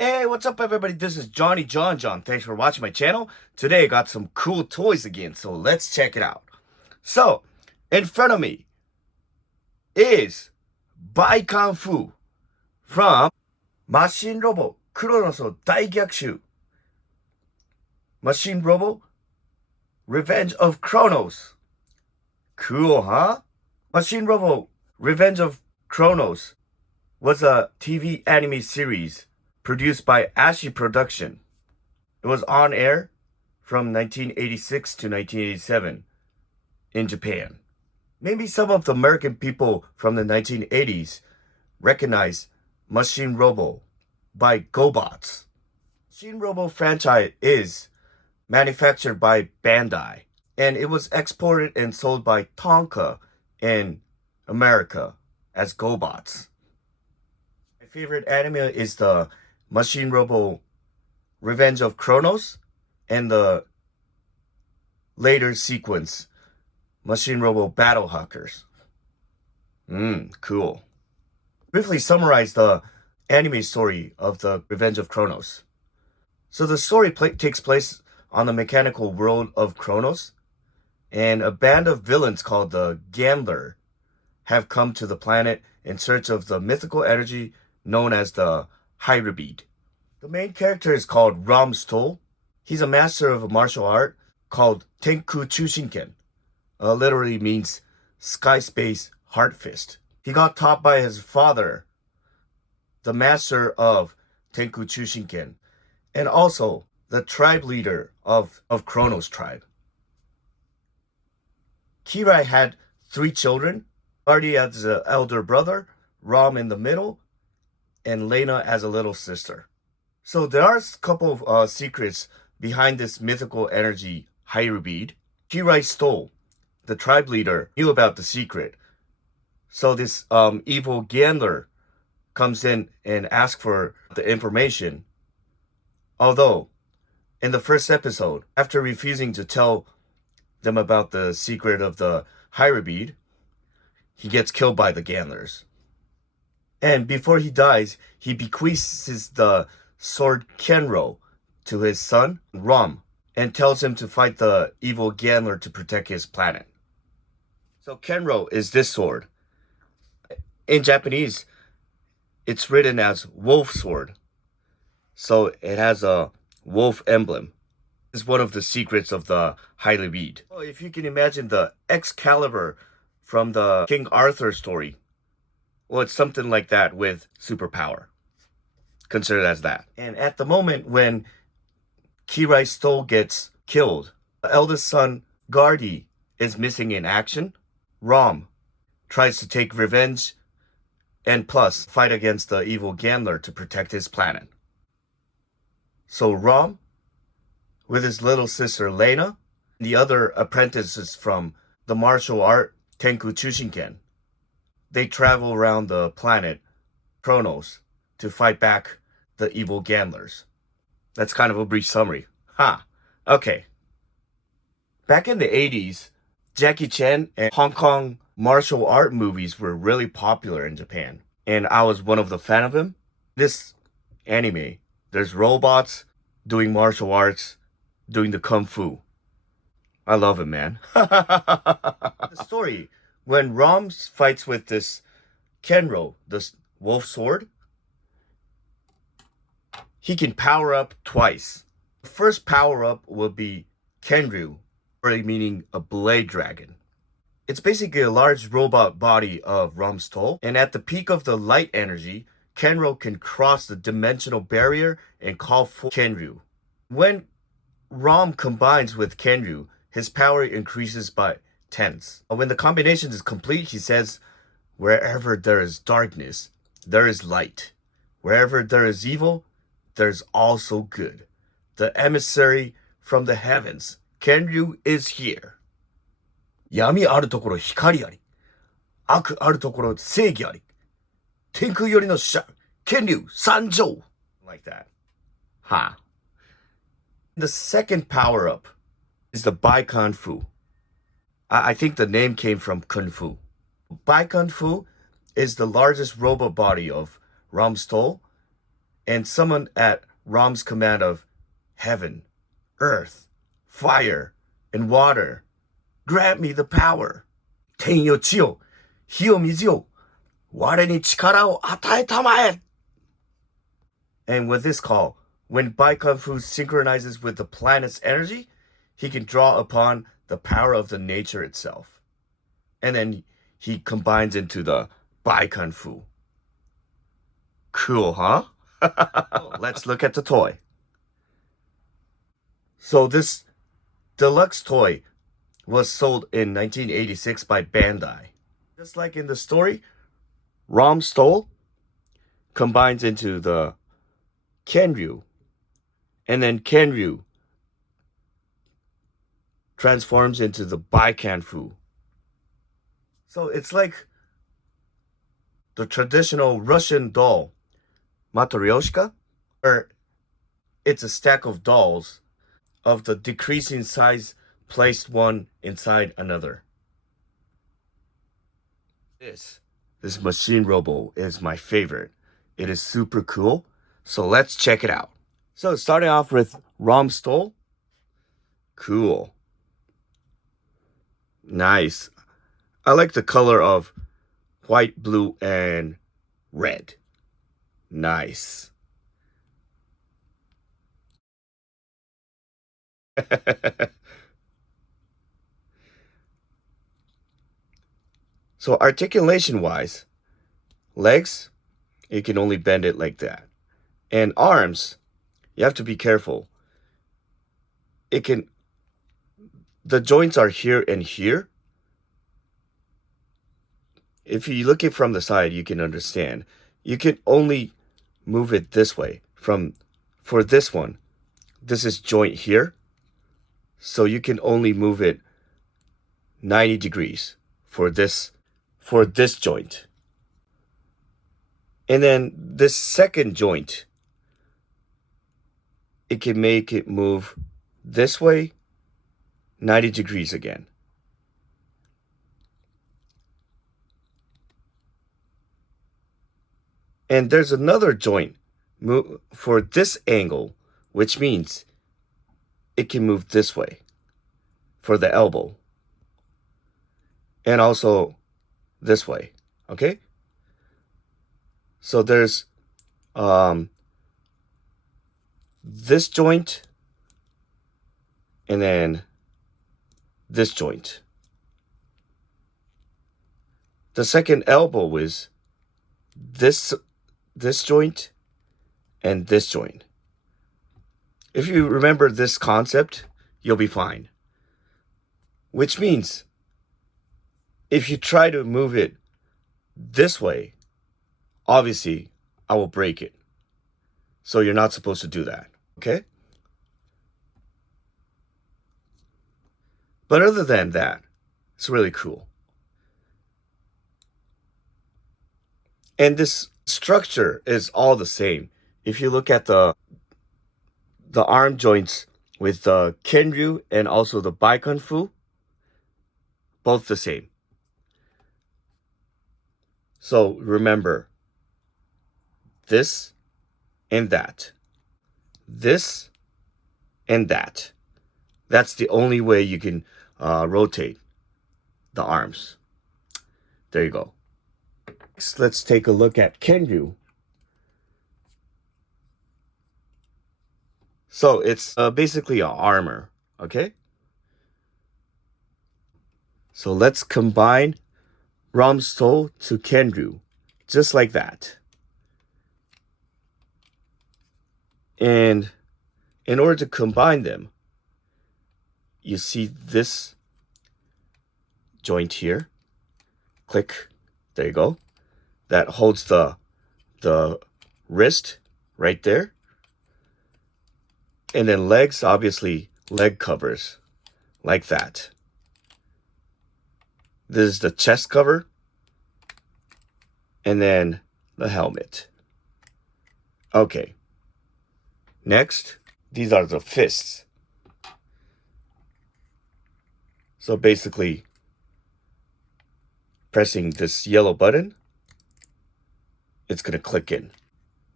Hey, what's up everybody? This is Johnny John. Thanks for watching my channel. Today I got some cool toys again, so let's check it out. So, in front of me is Baikanfu from Machine Robo, Cronosの大逆襲. Machine Robo, Revenge of Cronos. Cool, huh? Machine Robo, Revenge of Cronos was a TV anime series produced by Ashi Production. It was on air from 1986 to 1987 in Japan. Maybe some of the American people from the 1980s recognize Machine Robo by GoBots. Machine Robo franchise is manufactured by Bandai, and it was exported and sold by Tonka in America as GoBots. My favorite anime is the Machine Robo Revenge of Cronos and the later sequence Machine Robo Battle Hackers. Cool. Briefly summarize the anime story of the Revenge of Cronos. So the story takes place on the mechanical world of Cronos, and a band of villains called the Gambler have come to the planet in search of the mythical energy known as the Hyribid. The main character is called Ram Stoll. He's a master of a martial art called Tenku Chushinken. Literally means Sky Space Heart Fist. He got taught by his father, the master of Tenku Chushinken, and also the tribe leader of Cronos tribe. Kirai had 3 children, Artie as the elder brother, Ram in the middle, and Lena as a little sister. So there are a couple of secrets behind this mythical energy, Hyribid. Kirai Stoll, the tribe leader, knew about the secret. So this evil gambler comes in and asks for the information. Although, in the first episode, after refusing to tell them about the secret of the Hyribid, he gets killed by the gamblers. And before he dies, he bequeaths the sword Kenro to his son, Ram, and tells him to fight the evil gambler to protect his planet. So Kenro is this sword. In Japanese, it's written as wolf sword. So it has a wolf emblem. It's one of the secrets of the Hyribid. Well, if you can imagine the Excalibur from the King Arthur story, well, it's something like that with superpower. Consider it as that. And at the moment when Kirai Stoll gets killed, the eldest son, Gardi, is missing in action. Ram tries to take revenge and plus fight against the evil gambler to protect his planet. So Ram, with his little sister Lena, and the other apprentices from the martial art Tenku Chushinken, they travel around the planet Cronos to fight back the evil gamblers. That's kind of a brief summary. Okay. Back in the 80s, Jackie Chan and Hong Kong martial art movies were really popular in Japan, and I was one of the fan of them. This anime, there's robots doing martial arts, doing the kung fu. I love it, man. The story, when Ram fights with this Kenro, this wolf sword, he can power up twice. The first power up will be Kenryu, really meaning a blade dragon. It's basically a large robot body of Ram Stoll, and at the peak of the light energy, Kenro can cross the dimensional barrier and call for Kenryu. When Ram combines with Kenryu, his power increases by tens. When the combination is complete, he says, "Wherever there is darkness, there is light. Wherever there is evil, there's also good. The emissary from the heavens, Kenryu, is here." 闇あるところ光あり。悪あるところ正義あり。天空よりの使者、Kenryu参上. Like that. The second power-up is the Baikanfu. I think the name came from Kung Fu. Baikanfu is the largest robot body of Ram Stoll, and summon at Ram's command of heaven, earth, fire, and water. Grant me the power. 天よ地よ、火よ水よ、我に力を与えたまえ. And with this call, when Baikanfu synchronizes with the planet's energy, he can draw upon the power of the nature itself. And then he combines into the Baikanfu. Cool, huh? Let's look at the toy. So this deluxe toy was sold in 1986 by Bandai. Just like in the story, Ram Stole combines into the Kenryu, and then Kenryu transforms into the Baikanfu. So it's like the traditional Russian doll, Matryoshka, where it's a stack of dolls of the decreasing size placed one inside another. This machine robo is my favorite. It is super cool. So let's check it out. So starting off with Ram Stole. Cool. Nice. I like the color of white, blue, and red. Nice. So articulation-wise, legs, you can only bend it like that. And arms, you have to be careful. The joints are here and here. If you look it from the side, you can understand. You can only move it this way. For this one, this is joint here. So you can only move it 90 degrees for this joint. And then this second joint, it can make it move this way 90 degrees again. And there's another joint for this angle, which means it can move this way for the elbow. And also this way, okay? So there's this joint and then this joint. The second elbow is this joint and this joint. If you remember this concept, you'll be fine. Which means if you try to move it this way, obviously I will break it. So you're not supposed to do that, okay? But other than that, it's really cool. And this structure is all the same. If you look at the arm joints with the Kenryu and also the Baikanfu, both the same. So remember, this and that. This and that. That's the only way you can rotate the arms. There you go. Next, let's take a look at Kenryu. So it's basically an armor, okay? So let's combine Ram's soul to Kenryu, just like that. And in order to combine them, you see this joint here. Click. There you go. That holds the wrist right there. And then legs, obviously leg covers like that. This is the chest cover. And then the helmet. Okay. Next, these are the fists. So basically, pressing this yellow button, it's going to click in.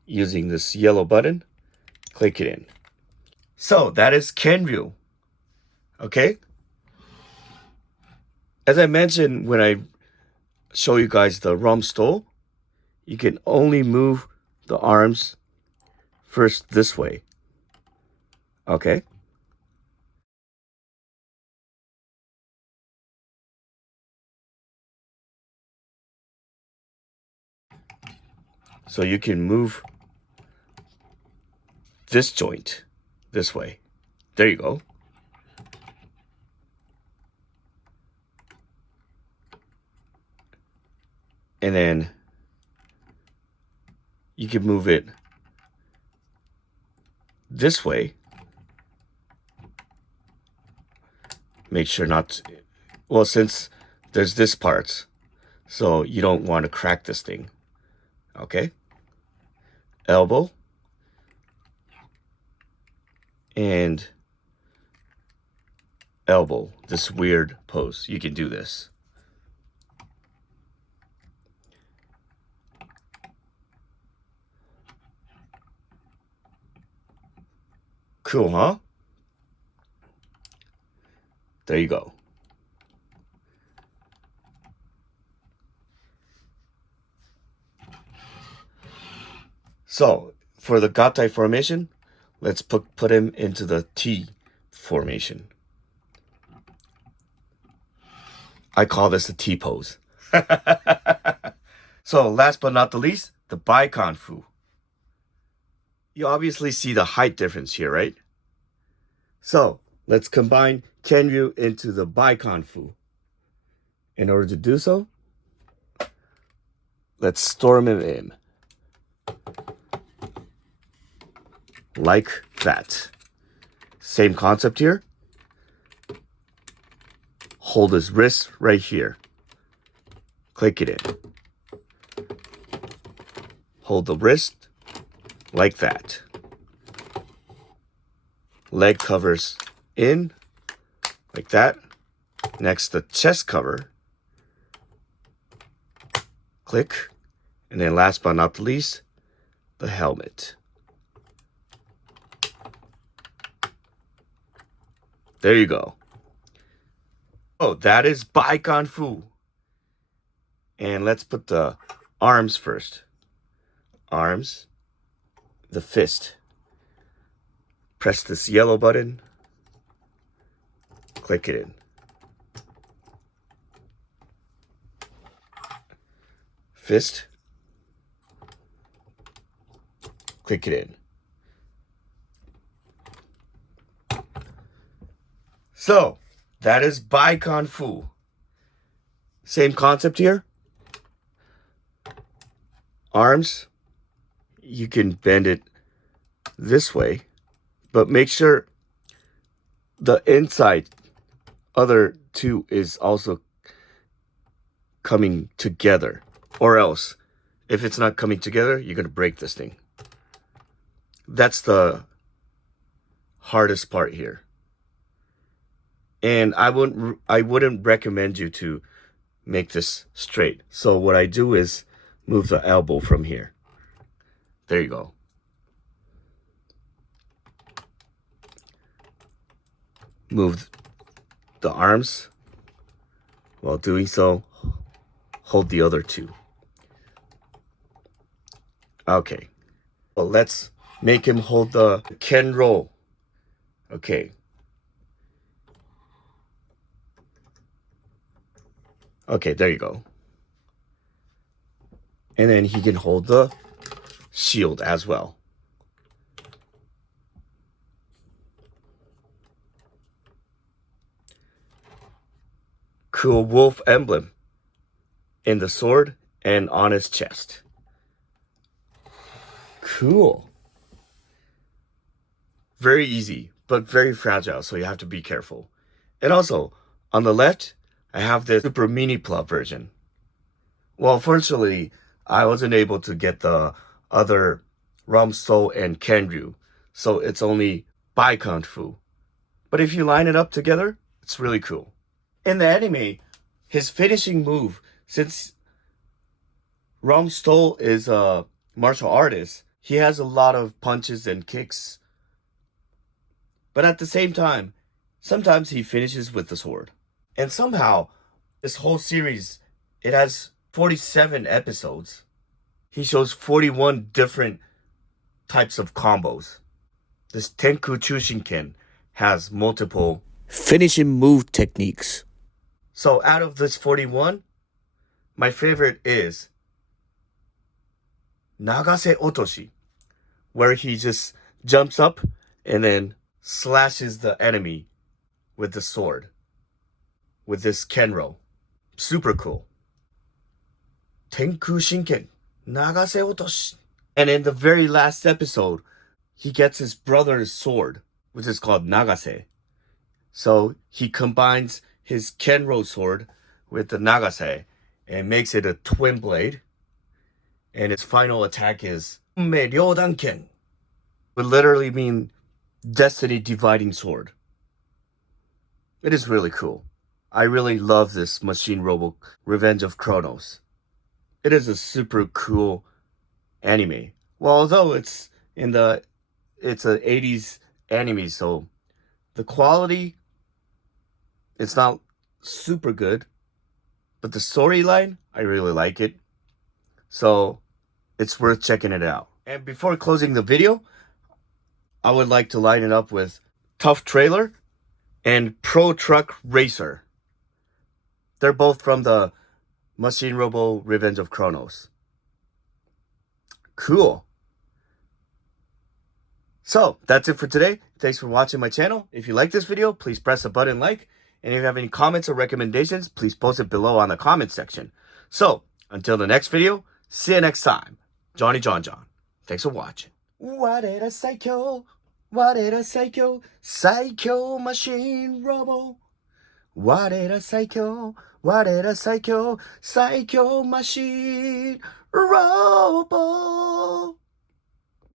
using this yellow button. Click it in. So that is Kenryu. Okay? As I mentioned when I show you guys the rum stole, you can only move the arms first this way. Okay? So you can move this joint this way. There you go. And then you can move it this way. Make sure not to, well, since there's this part, so you don't want to crack this thing. Okay? Elbow. And elbow. This weird pose. You can do this. Cool, huh? There you go. So, for the Gatai formation, let's put him into the T formation. I call this the T pose. So, last but not the least, the Baikanfu. You obviously see the height difference here, right? So, let's combine Kenryu into the Baikanfu. In order to do so, let's storm him in. Like that. Same concept here. Hold his wrist right here. Click it in. Hold the wrist like that. Leg covers in like that. Next, the chest cover. Click. And then last but not the least, the helmet. There you go. Oh, that is Baikanfu. And let's put the arms first. Arms. The fist. Press this yellow button. Click it in. Fist. Click it in. So, that is Baikanfu. Same concept here. Arms, you can bend it this way, but make sure the inside other two is also coming together. Or else, if it's not coming together, you're going to break this thing. That's the hardest part here. And I wouldn't recommend you to make this straight. So what I do is move the elbow from here. There you go. Move the arms. While doing so, hold the other two. Okay. Well, let's make him hold the Kenro. Okay. Okay, there you go. And then he can hold the shield as well. Cool wolf emblem in the sword and on his chest. Cool. Very easy, but very fragile, so you have to be careful. And also, on the left, I have the Super Minipla version. Well, fortunately, I wasn't able to get the other Ramso and Kenryu, so it's only Baikanfu. But if you line it up together, it's really cool. In the anime, his finishing move, since Ramso is a martial artist, He has a lot of punches and kicks. But at the same time, sometimes he finishes with the sword. And somehow, this whole series, it has 47 episodes. He shows 41 different types of combos. This Tenku Chushinken has multiple finishing move techniques. So out of this 41, my favorite is Nagase Otoshi, where he just jumps up and then slashes the enemy with the sword, with this Kenro. Super cool. Tenku Shinken, Nagase Otoshi. And in the very last episode, he gets his brother's sword, which is called Nagase. So he combines his Kenro sword with the Nagase and makes it a twin blade. And its final attack is Unmei Ryodanken, would literally mean destiny dividing sword. It is really cool. I really love this Machine Robo Revenge of Cronos. It is a super cool anime. Well, although it's an 80s anime, so the quality, it's not super good, but the storyline, I really like it. So it's worth checking it out. And before closing the video, I would like to line it up with Tough Trailer and Pro Truck Racer. They're both from the Machine Robo Revenge of Cronos. Cool. So that's it for today. Thanks for watching my channel. If you like this video, please press the button like. And if you have any comments or recommendations, please post it below on the comment section. So until the next video, see you next time. Johnny John John. Thanks for watching. Warera Saikyo, Warera Saikyo, Saikyo Machine Robo. Warera Saikyo, Warera Saikyo, Saikyo Machine Robo.